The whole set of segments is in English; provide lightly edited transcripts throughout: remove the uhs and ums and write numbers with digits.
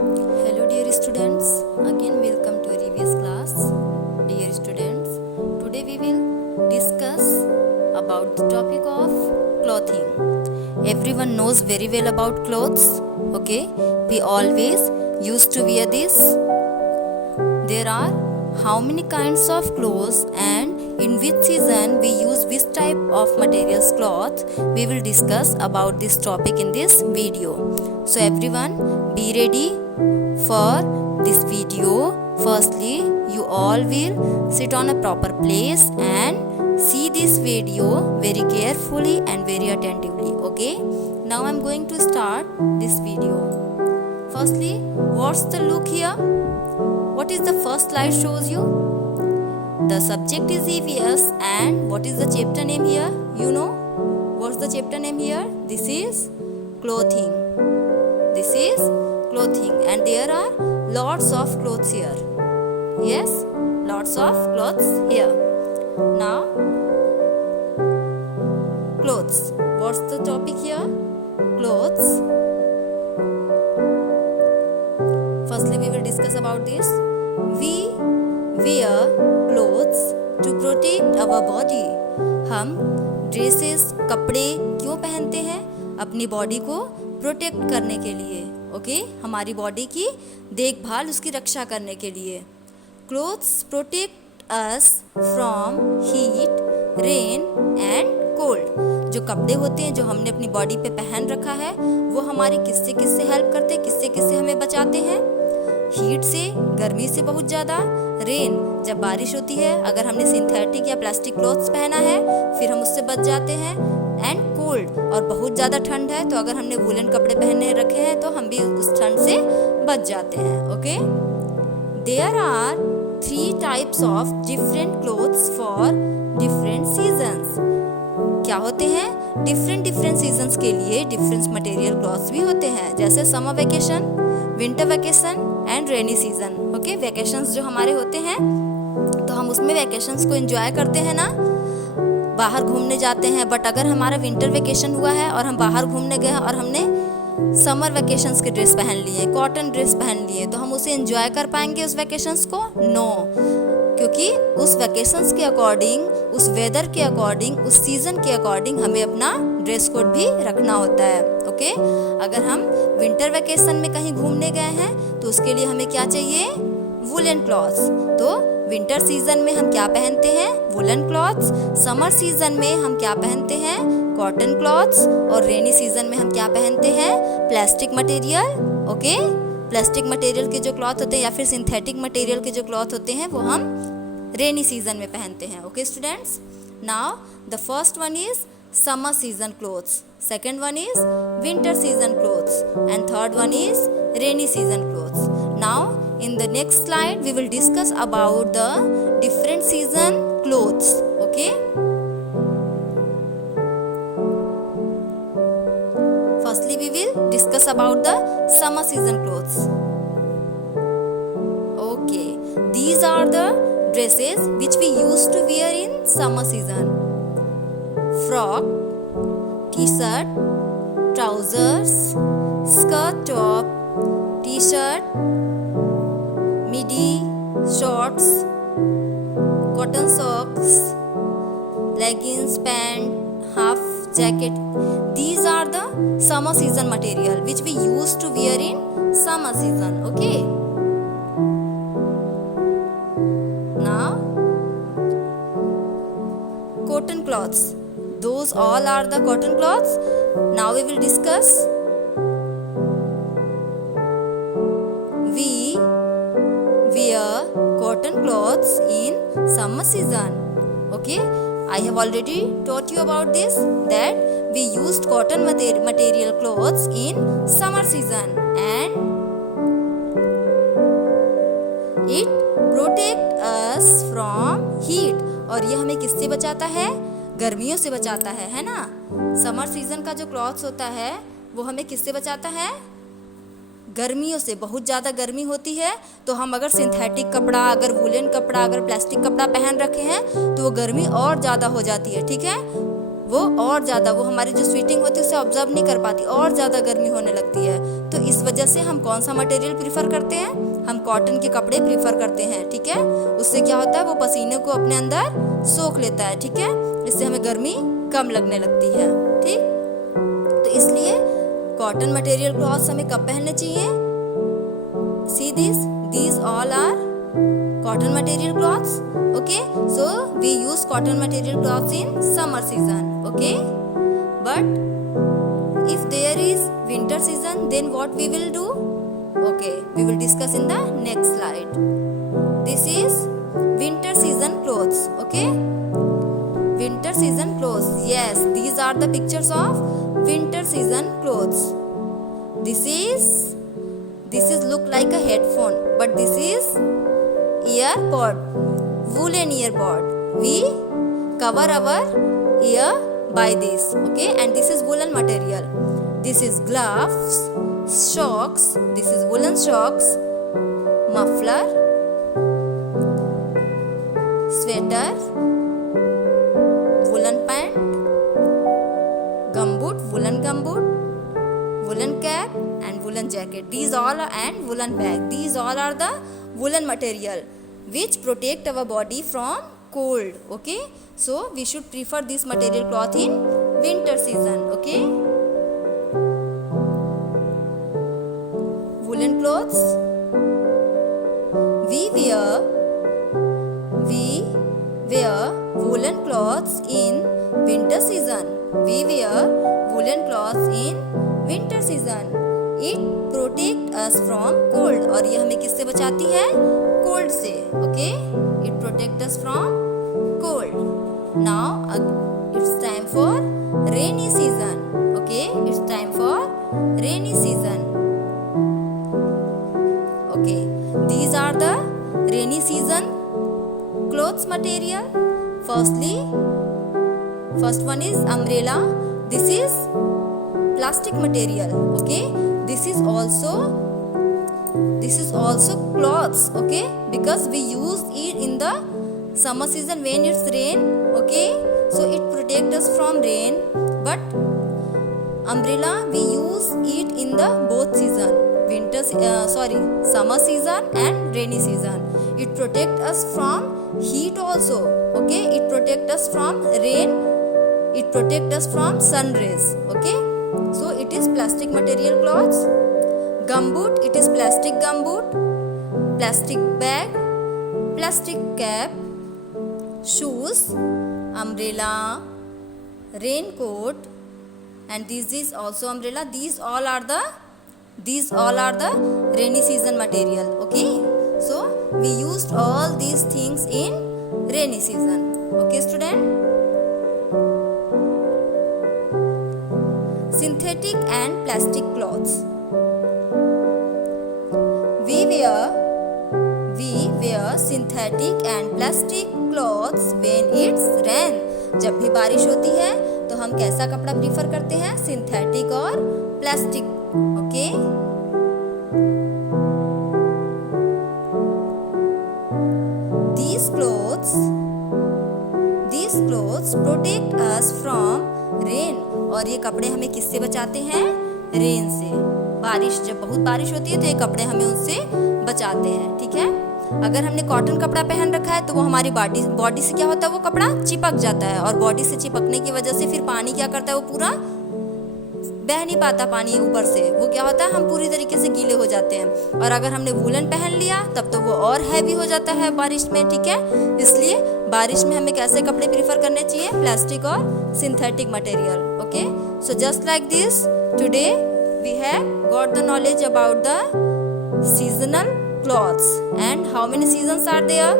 Hello dear students, again welcome to our EVS class. Dear students, today we will discuss about the topic of clothing. Everyone knows very well about clothes, okay? We always used to wear this. There are how many kinds of clothes and in which season we use which type of materials cloth. We will discuss about this topic in this video. So everyone be ready for this video. Firstly, you all will sit on a proper place and see this video very carefully and very attentively, okay? Now I'm going to start this video. Firstly, what's the look here? What is the first slide shows you? The subject is EVS and what is the chapter name here? You know? What's the chapter name here? This is clothing. This is clothing and there are lots of clothes here. Yes, lots of clothes here. Now, clothes. What's the topic here? Clothes. Firstly, we will discuss about this. We wear clothes to protect our body. हम dresses, कपड़े क्यों पहनते हैं? अपनी body को protect करने के लिए, ओके? हमारी बॉडी की देखभाल, उसकी रक्षा करने के लिए. Clothes protect us from heat, rain and cold. जो कपड़े होते हैं जो हमने अपनी बॉडी पे पहन रखा है वो हमारी किससे किससे हेल्प करते हैं, किससे किससे हमें बचाते हैं? हीट से, गर्मी से बहुत ज़्यादा. रेन, जब बारिश होती है, अगर हमने सिंथेटिक या प्लास्टिक क्लॉथ्स पहना है फिर हम उससे बच जाते हैं. एंड कोल्ड, और बहुत ज़्यादा ठंड है तो अगर हमने वूलन कपड़े पहने रखे हैं तो हम भी उस ठंड से बच जाते हैं, okay? There are 3 types of different clothes for different seasons. क्या होते हैं? डिफरेंट सीजन्स के लिए डिफरेंट मटेरियल क्लॉथ्स भी होते हैं. जैसे summer vacation, winter vacation and rainy season, okay? Vacations जो हमारे होते हैं तो हम उसमें वेकेशंस को एंजॉय करते हैं ना, बाहर घूमने जाते हैं. बट अगर हमारा विंटर वेकेशन हुआ है और हम बाहर घूमने गए और हमने समर वेकेशंस के ड्रेस पहन लिए, कॉटन ड्रेस पहन लिए, तो हम उसे एंजॉय कर पाएंगे उस वेकेशंस को? नो, क्योंकि उस वेकेशंस के अकॉर्डिंग, उस वेदर के अकॉर्डिंग, उस सीजन के अकॉर्डिंग हमें अपना ड्रेस कोड भी रखना होता है, ओके? अगर हम विंटर वेकेशन में कहीं घूमने गए हैं तो उसके लिए हमें क्या चाहिए? Woollen clothes. तो विंटर सीजन में हम क्या पहनते हैं? Woollen clothes. समर सीजन में हम क्या पहनते हैं? Cotton clothes. और रेनी सीजन में हम क्या पहनते हैं? Plastic material, okay? Plastic material के जो क्लॉथ होते हैं या फिर सिंथेटिक मटेरियल के जो क्लॉथ होते हैं वो हम रेनी सीजन में पहनते हैं, okay students? Now the first one is summer season clothes, second one is winter season clothes and third one is rainy season clothes. Now in the next slide we will discuss about the different season clothes, okay? Firstly we will discuss about the summer season clothes. Okay, these are the dresses which we used to wear in summer season. Frock, t-shirt, trousers, skirt top, t-shirt, midi, shorts, cotton socks, leggings, pant, half jacket. These are the summer season material which we used to wear in summer season, okay? Now, cotton cloths. Those all are the cotton cloths. Now we will discuss. We wear cotton cloths in summer season. Okay, I have already taught you about this, that we used cotton material clothes in summer season and it protect us from heat. और ये हमें किससे बचाता है? गर्मियों से बचाता है ना? समर सीजन का जो क्लॉथ्स होता है वो हमें किससे बचाता है? गर्मियों से. बहुत ज़्यादा गर्मी होती है तो हम अगर सिंथेटिक कपड़ा, अगर वूलन कपड़ा, अगर प्लास्टिक कपड़ा पहन रखे हैं तो वो गर्मी और ज़्यादा हो जाती है, ठीक है? वो और ज़्यादा, वो हमारी जो स्वेटिंग होती है उसे ऑब्जर्व नहीं कर पाती, और ज़्यादा गर्मी होने लगती है। तो इस वजह से हम कौन सा मटेरियल प्रीफर करते हैं? हम कॉटन के कपड़े प्रीफर करते हैं, ठीक है। उससे क्या होता है, वो पसीने को अपने अंदर सोख लेता है, ठीक है। इससे हमें गर्मी कम लगने लगती है, ठीक। तो इसलिए कॉटन मटेरियल क्लॉथ्स हमें कब पहनने चाहिए? सी these all are cotton material cloths, okay. So we use cotton material cloths in summer season, okay. But if there is winter season, then what we will do? Okay, we will discuss in the next slide. This is winter season clothes, okay. Winter season clothes, yes, these are the pictures of winter season clothes. This is look like a headphone, but this is earpod, woolen earpod. We cover our ear by this, okay. And this is woolen material. This is gloves, socks, this is woolen socks, muffler, sweater, woolen pant, gumboot, woolen gumboot, woolen cap and woolen jacket. These all are, and woolen bag. These all are the woolen material which protect our body from cold, okay. So we should prefer this material cloth in winter season, okay. Woolen clothes. We wear woolen clothes in winter season. We wear woolen clothes in winter season. It protect us from cold. और ये हमें किससे बचाती है? Cold से, okay. It protect us from cold. Now it's time for rainy season, okay. It's time for rainy season, okay. These are the rainy season clothes material. First one is umbrella. This is plastic material, okay. This is also cloths, okay, because we use it in the summer season when it's rain, okay. So it protects us from rain. But umbrella we use it in the both season, summer season and rainy season. It protects us from heat also, okay. It protects us from rain. It protects us from sun rays, okay. So it is plastic material cloths. Gumboot, it is plastic gumboot, plastic bag, plastic cap, shoes, umbrella, raincoat, and this is also umbrella. These all are the rainy season material, okay. So we used all these things in rainy season, okay student. Synthetic and plastic cloths. We wear synthetic and plastic clothes when it's rain. जब भी बारिश होती है तो हम कैसा कपड़ा prefer करते हैं? सिंथेटिक और plastic, okay. These clothes protect us from rain. और ये कपड़े हमें किससे बचाते हैं? रेन से. जब बहुत बारिश होती है तो ये कपड़े हमें उससे बचाते हैं, ठीक है. अगर हमने कॉटन कपड़ा पहन रखा है तो वो हमारी बॉडी से क्या होता है, वो कपड़ा चिपक जाता है. और बॉडी से चिपकने की वजह से फिर पानी क्या करता है, वो पूरा बह नहीं पाता पानी ऊपर से. वो क्या होता है, हम पूरी तरीके से गीले हो जाते हैं. और अगर हमने वूलन पहन लिया तब तो वो और हैवी हो जाता है बारिश में, ठीक है. इसलिए बारिश में हमें कैसे कपड़े प्रीफर करने चाहिए? प्लास्टिक और synthetic material, okay. So just like this today we have got the knowledge about the seasonal clothes. And how many seasons are there?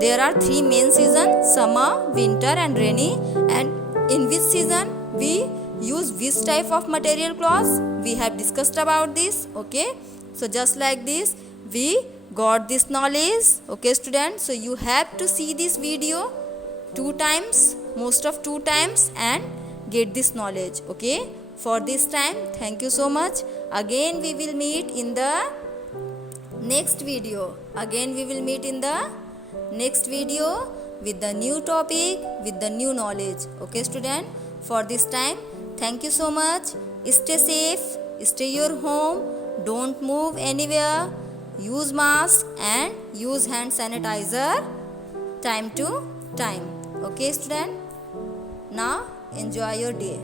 There are 3 main seasons: summer, winter and rainy. And in which season we use which type of material clothes? We have discussed about this, okay. So just like this we got this knowledge, okay students. So you have to see this video 2 times, most of 2 times, and get this knowledge, okay. For this time, thank you so much. Again we will meet in the next video. with the new topic, with the new knowledge. Okay student, for this time, thank you so much. Stay safe, stay your home, don't move anywhere, use mask and use hand sanitizer time to time. Okay student, now enjoy your day.